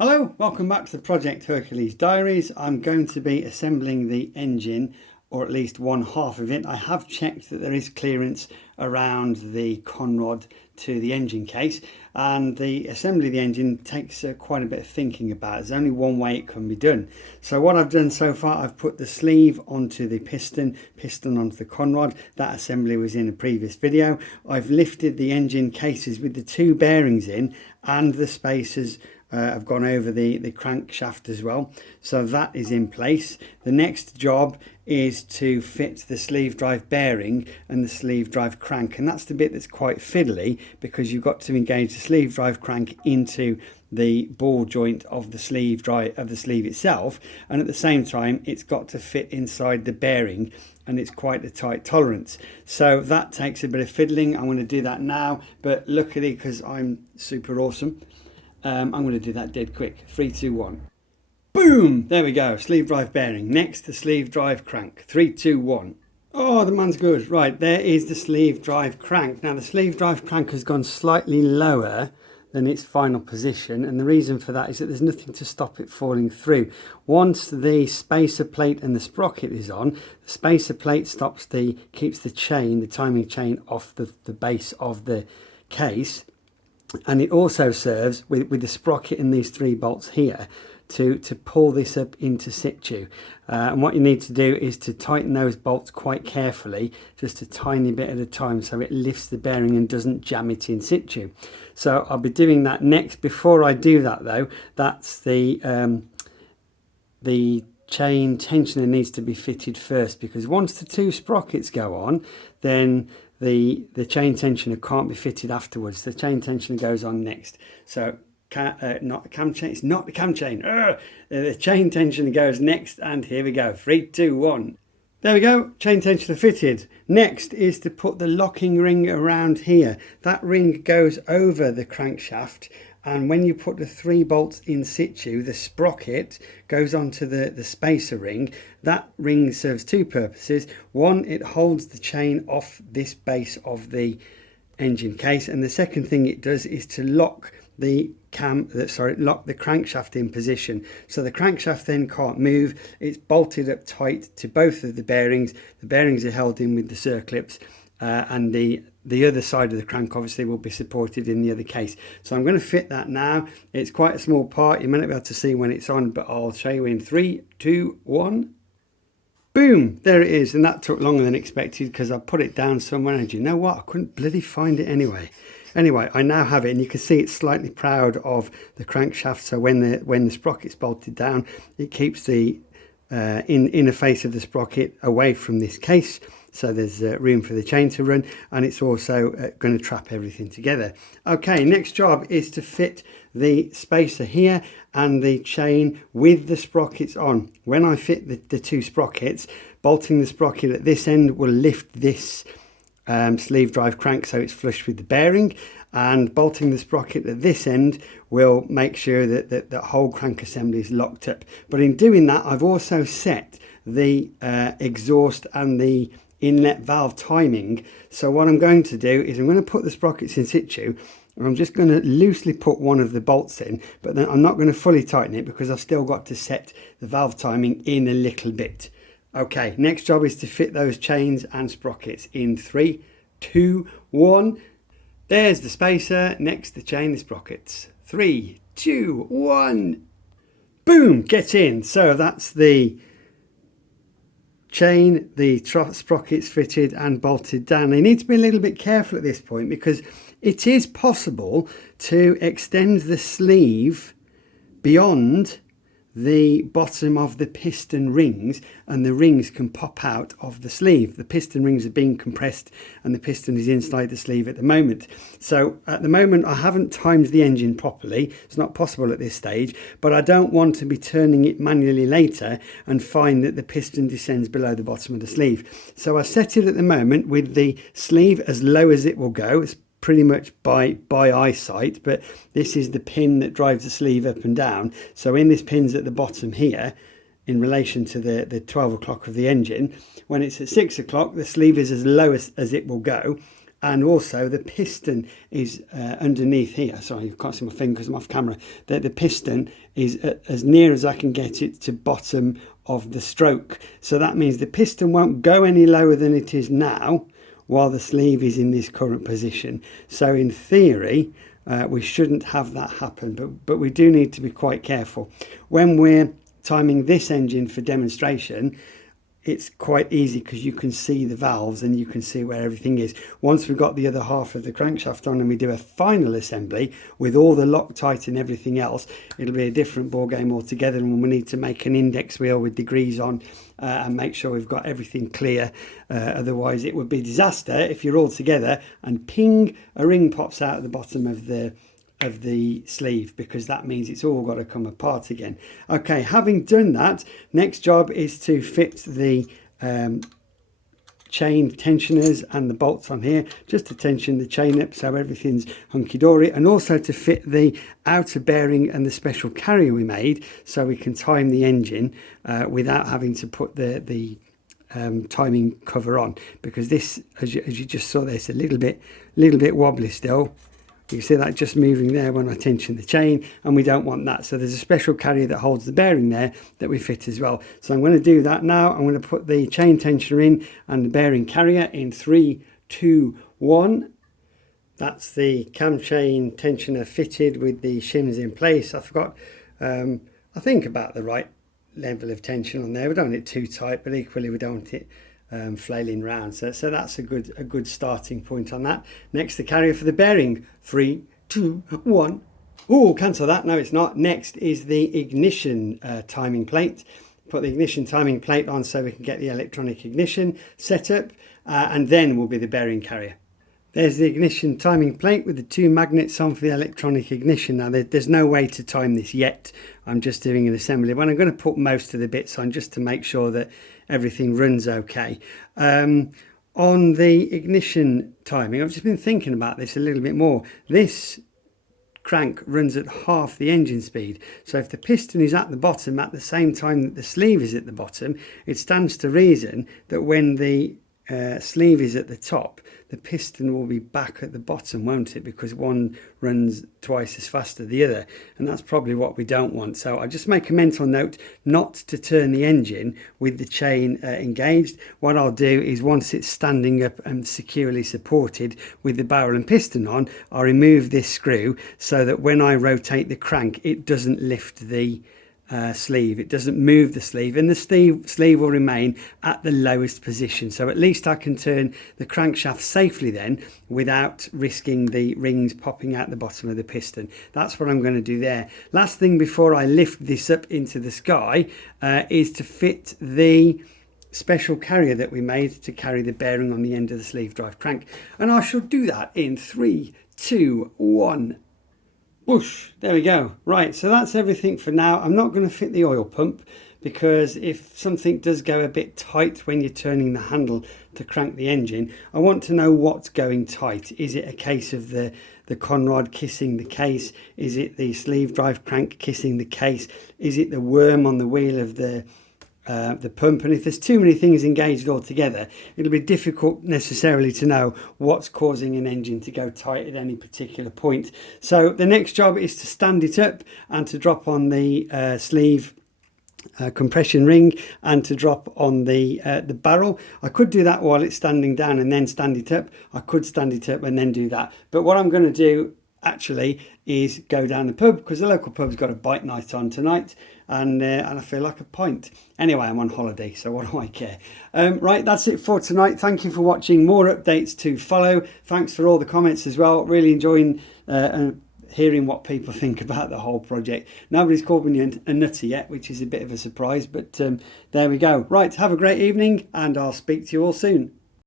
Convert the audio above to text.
Hello, welcome back to the Project Hercules Diaries. I'm going to be assembling the engine, or at least one half of it. I have checked that there is clearance around the conrod to the engine case, and the assembly of the engine takes quite a bit of thinking about. There's only one way it can be done. So what I've done so far, I've put the sleeve onto the piston onto the conrod. That assembly was in a previous video. I've lifted the engine cases with the two bearings in, and the spacers I've gone over the crankshaft as well, so that is in place. The next job is to fit the sleeve drive bearing and the sleeve drive crank, and that's the bit that's quite fiddly because you've got to engage the sleeve drive crank into the ball joint of the sleeve itself, and at the same time it's got to fit inside the bearing, and it's quite a tight tolerance, so that takes a bit of fiddling. I'm going to do that now, but luckily, because I'm super awesome, I'm going to do that dead quick. 3, 2, 1. Boom! There we go. Sleeve drive bearing. Next, the sleeve drive crank. 3, 2, 1. Oh, the man's good. Right, there is the sleeve drive crank. Now, the sleeve drive crank has gone slightly lower than its final position, and the reason for that is that there's nothing to stop it falling through. Once the spacer plate and the sprocket is on, the spacer plate keeps the timing chain off the base of the case. And it also serves with the sprocket and these 3 bolts here to pull this up into situ. And what you need to do is to tighten those bolts quite carefully, just a tiny bit at a time, so it lifts the bearing and doesn't jam it in situ. So I'll be doing that next. Before I do that though, that's the chain tensioner needs to be fitted first, because once the 2 sprockets go on, then the chain tensioner can't be fitted afterwards. The chain tensioner goes on next. So not the cam chain, it's not the cam chain. The chain tensioner goes next, and here we go. 3, 2, 1. There we go, chain tensioner fitted. Next is to put the locking ring around here. That ring goes over the crankshaft, and when you put the 3 bolts in situ, the sprocket goes onto the spacer ring. That ring serves 2 purposes. One, it holds the chain off this base of the engine case, and the second thing it does is to lock the crankshaft in position, so the crankshaft then can't move. It's bolted up tight to both of the bearings. The bearings are held in with the circlips, and the other side of the crank obviously will be supported in the other case. So I'm going to fit that now. It's quite a small part, you might not be able to see when it's on, but I'll show you in 3, 2, 1. Boom, there it is. And that took longer than expected because I put it down somewhere, and you know what, I couldn't bloody find it anyway. Anyway, I now have it, and you can see it's slightly proud of the crankshaft, so when the sprocket's bolted down, it keeps the inner face of the sprocket away from this case, so there's room for the chain to run, and it's also going to trap everything together. Okay, next job is to fit the spacer here and the chain with the sprockets on. When I fit the 2 sprockets, bolting the sprocket at this end will lift this sleeve drive crank so it's flush with the bearing, and bolting the sprocket at this end will make sure that the whole crank assembly is locked up. But in doing that, I've also set the exhaust and the inlet valve timing. So what I'm going to do is I'm going to put the sprockets in situ, and I'm just going to loosely put one of the bolts in, but then I'm not going to fully tighten it because I've still got to set the valve timing in a little bit. Okay, next job is to fit those chains and sprockets in 3, 2, 1. There's the spacer, next the chain, the sprockets. 3, 2, 1. Boom, get in. So that's the chain, the sprockets fitted and bolted down. They need to be a little bit careful at this point because it is possible to extend the sleeve beyond the bottom of the piston rings, and the rings can pop out of the sleeve. The piston rings are being compressed and the piston is inside the sleeve at the moment. So at the moment I haven't timed the engine properly. It's not possible at this stage, but I don't want to be turning it manually later and find that the piston descends below the bottom of the sleeve. So I set it at the moment with the sleeve as low as it will go. It's pretty much by eyesight, but this is the pin that drives the sleeve up and down. So in this pin's at the bottom here, in relation to the 12 o'clock of the engine, when it's at 6 o'clock, the sleeve is as low as it will go, and also the piston is underneath here. Sorry, you can't see my fingers, I'm off camera. The piston is as near as I can get it to bottom of the stroke. So that means the piston won't go any lower than it is now while the sleeve is in this current position. So in theory, we shouldn't have that happen, but we do need to be quite careful. When we're timing this engine for demonstration, it's quite easy because you can see the valves and you can see where everything is. Once we've got the other half of the crankshaft on and we do a final assembly with all the Loctite and everything else, it'll be a different ball game altogether, and we need to make an index wheel with degrees on and make sure we've got everything clear. Otherwise it would be disaster if you're all together and ping, a ring pops out at the bottom of the sleeve, because that means it's all got to come apart again. Okay, having done that, next job is to fit the chain tensioners and the bolts on here, just to tension the chain up so everything's hunky-dory, and also to fit the outer bearing and the special carrier we made so we can time the engine without having to put the timing cover on, because this, as you just saw there, it's a little bit wobbly still. You can see that just moving there when I tension the chain, and we don't want that. So there's a special carrier that holds the bearing there that we fit as well. So I'm going to do that now. I'm going to put the chain tensioner in and the bearing carrier in 3, 2, 1. That's the cam chain tensioner fitted with the shims in place. I forgot, I think about the right level of tension on there. We don't want it too tight, but equally we don't want it flailing round. So that's a good starting point on that. Next, the carrier for the bearing. 3, 2, 1. Oh, cancel that. No, it's not. Next is the ignition timing plate. Put the ignition timing plate on so we can get the electronic ignition set up, and then will be the bearing carrier. There's the ignition timing plate with the 2 magnets on for the electronic ignition. Now there's no way to time this yet. I'm just doing an assembly, but I'm going to put most of the bits on just to make sure that everything runs okay. On the ignition timing, I've just been thinking about this a little bit more. This crank runs at half the engine speed, so if the piston is at the bottom at the same time that the sleeve is at the bottom, it stands to reason that when the sleeve is at the top, the piston will be back at the bottom, won't it? Because one runs twice as fast as the other, and that's probably what we don't want. So I just make a mental note not to turn the engine with the chain engaged. What I'll do is, once it's standing up and securely supported with the barrel and piston on, I'll remove this screw so that when I rotate the crank, it doesn't lift the sleeve, it doesn't move the sleeve, and the sleeve will remain at the lowest position. So at least I can turn the crankshaft safely then without risking the rings popping out the bottom of the piston. That's what I'm going to do there. Last thing before I lift this up into the sky is to fit the special carrier that we made to carry the bearing on the end of the sleeve drive crank, and I shall do that in 3, 2, 1. Whoosh, there we go. Right, so that's everything for now. I'm not going to fit the oil pump, because if something does go a bit tight when you're turning the handle to crank the engine, I want to know what's going tight. Is it a case of the conrod kissing the case? Is it the sleeve drive crank kissing the case? Is it the worm on the wheel of the pump? And if there's too many things engaged all together, it'll be difficult necessarily to know what's causing an engine to go tight at any particular point. So the next job is to stand it up and to drop on the sleeve compression ring and to drop on the barrel. I could do that while it's standing down and then stand it up. I could stand it up and then do that. But what I'm going to do actually is go down the pub, because the local pub's got a bite night on tonight, and I feel like a pint. Anyway, I'm on holiday, so what do I care? Right, that's it for tonight. Thank you for watching. More updates to follow. Thanks for all the comments as well. Really enjoying hearing what people think about the whole project. Nobody's called me a nutter yet, which is a bit of a surprise, but there we go. Right, have a great evening, and I'll speak to you all soon.